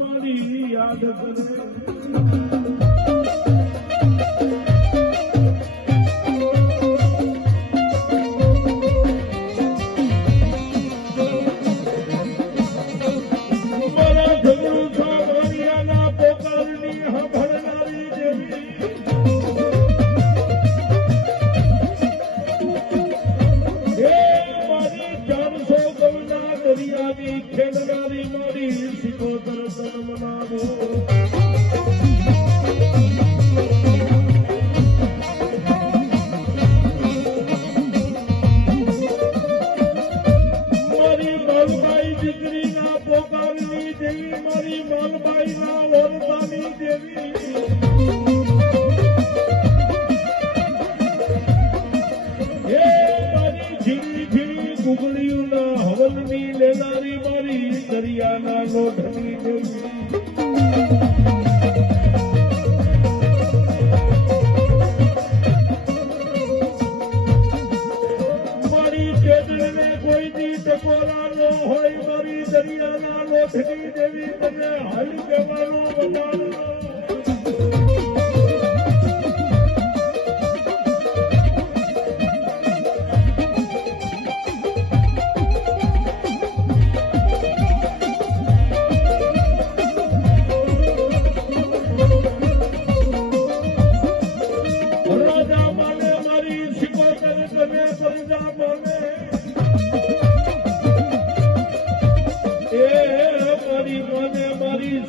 મારી યાદ કરે ખેડનારી મારી સિકોતર તન મનાવો મારી માલબાઈ દીકરી ના પોકારની દેવી મારી માલબાઈ ના વરદાની દેવી હે મારી ઝીણી ઝીણી ગુગળીઓના હવનની લેનારી મારી દરિયાના લોઢની દેવી મારી ચેતનને કોઈ દી ટકોરા ન હોય મારી દરિયાના લોઢની દેવી તને હાલી દેવાનો વધારો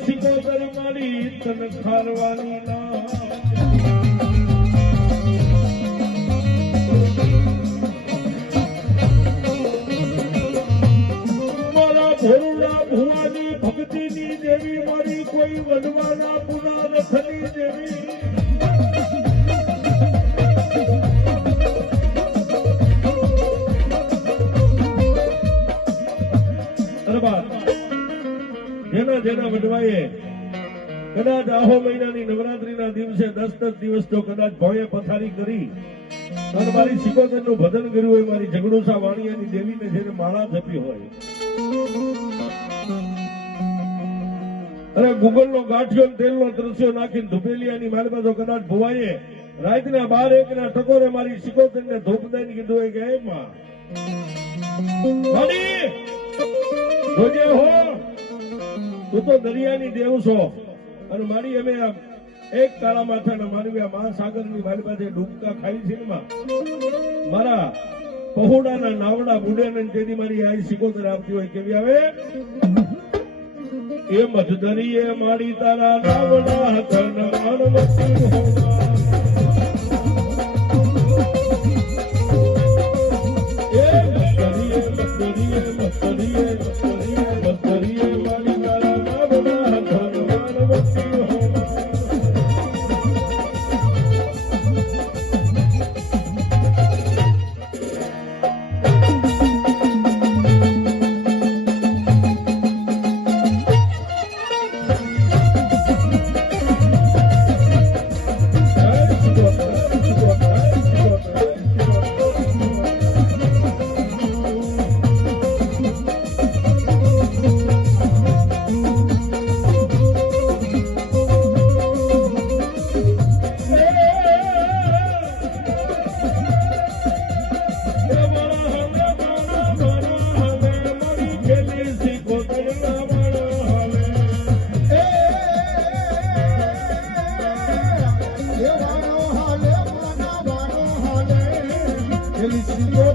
સિકોતર મારી તન ખારવાની ના મારા ભોળુડા ભુવાની ભક્તિની દેવી મારી કોઈ વડવાના પુના રથની દેવી જેના વડવાએ કદાચ આહો મહિનાની નવરાત્રીના દિવસે 10 દિવસ તો કદાચ ભોએ પથારી કરી અને મારી સિકોતરનું ભજન કર્યું હોય મારી ઝઘડોસા વાણિયાની દેવીને જેને માળા જપી હોય અરે ગુગલનો ગાંઠિયો તેલનો ત્રસ્યો નાખીને ધુપેલિયાની મારી પાસે કદાચ ભુવાએ રાતના 12-1 ટકોરે મારી સિકોતરને ધૂપ દઈને કીધું હોય કે માં જોજે હો તું તો દરિયાની દેવ છો અને મારી અમે એક કાળા માથાના માનવી મહાસાગરની મારી પાસે ડૂબકા ખાઈ છે મારા પહોડાના નાવડા બુડે તેથી મારી આ સિકોતર આવતી હોય કેવી આવે એ મધદરીએ મારી તારા નાવડા હતા Felicidades.